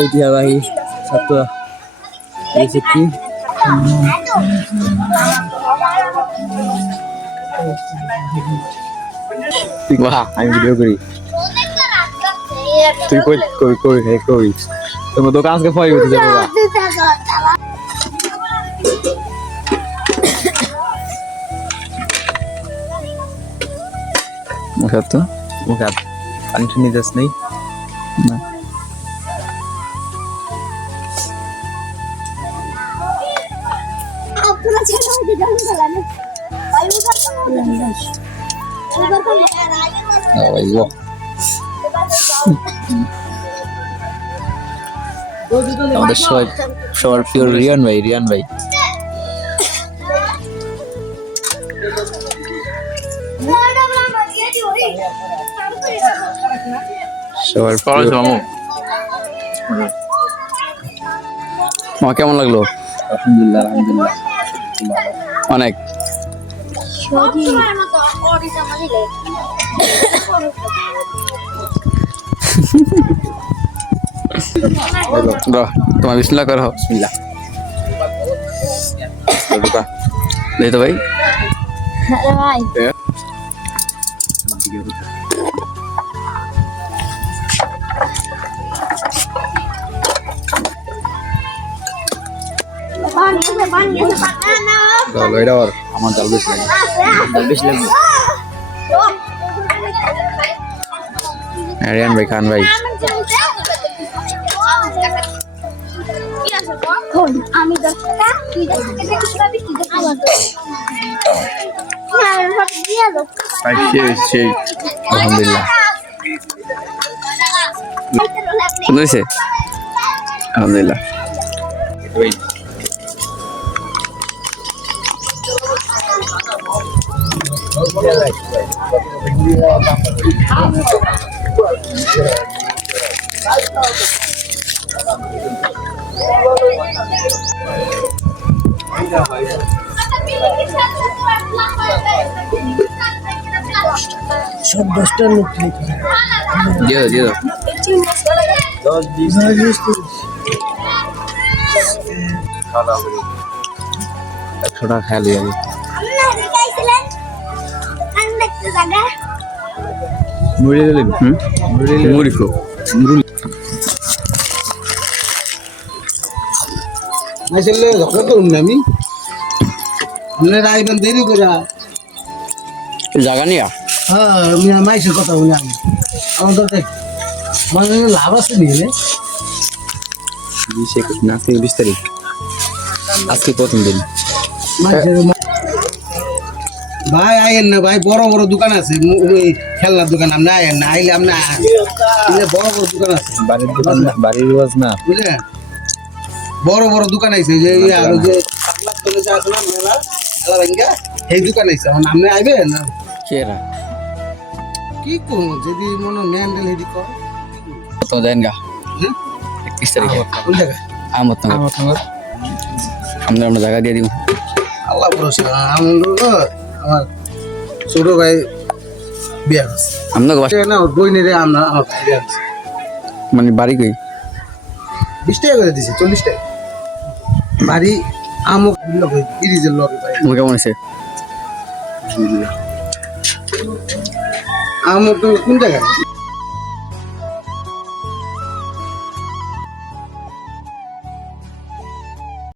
ঐতিহ্যবাহী ছাত্র রেসিপি। বাহ, আমি ভিডিও করি, তুই কই তোমার দোকান আজকে ফয় করতে যাবো। মুখাত তো মুখাত পানি টানি যাস নেই না। আমাদের সবার প্রিয় রিয়ান ভাই সবার মামু। কেমন লাগলো? আলহামদুলিল্লাহ অনেক। তোমার বিসমিল্লাহ করো। বিসমিল্লাহ দেই তো ভাই। আমার জাল বেশি লাগবে। রিয়ান ভাই, খান ভাই, আমি আলহামদুলিল্লাহ সুন্দর হয়েছে আলহামদুলিল্লাহ। সব 10টার লোক দিয়ে দাও 10-20 100 টাকা খাইলে যাবে। মুড়ি দিলেন? মুড়ি খো আসলে যখন তো আমি রাইবেন দেরি করে জায়গা নিয়া। হ্যাঁ আমি মাইসের কথা বলি আমি আমাদের মানে লাভ আছে নিয়ে 20 তারিখ আজকে প্রথম দিন। ভাই আইয়েন না ভাই, বড় বড় দোকান আছে ওই খেলনার দোকান, আপনি আইয়েন না, আইলে আপনি বড় বড় দোকান আছে বাড়ির দোকান বাড়ির রোজ না বুঝলেন, বড় বড় দোকান আছে যে আর যে আছে না মেলা ভাঙ্গা এই দোকান আছে। এখন আপনি আইবেন না কেরা কি করবো যদি মনে ম্যান্ডেল হেদি কর তো দেন গা 31 তারিখে কোন জায়গায় আহমদনগর। আমরা জায়গা দিয়ে দিব। আল্লাহ ভরসা। আমার ছোট ভাই বিয়া আছে আপনাকে না, ওর বই নেই আমরা আমার ভাই বিয়া আছে। মানে বাড়ি কই? 20 টাকা করে দিছে, 40 টাকা বাড়ি। আমক ব্রিজের লগে ভাই। তোমার কেমন আছে? আমক কোন জায়গায়?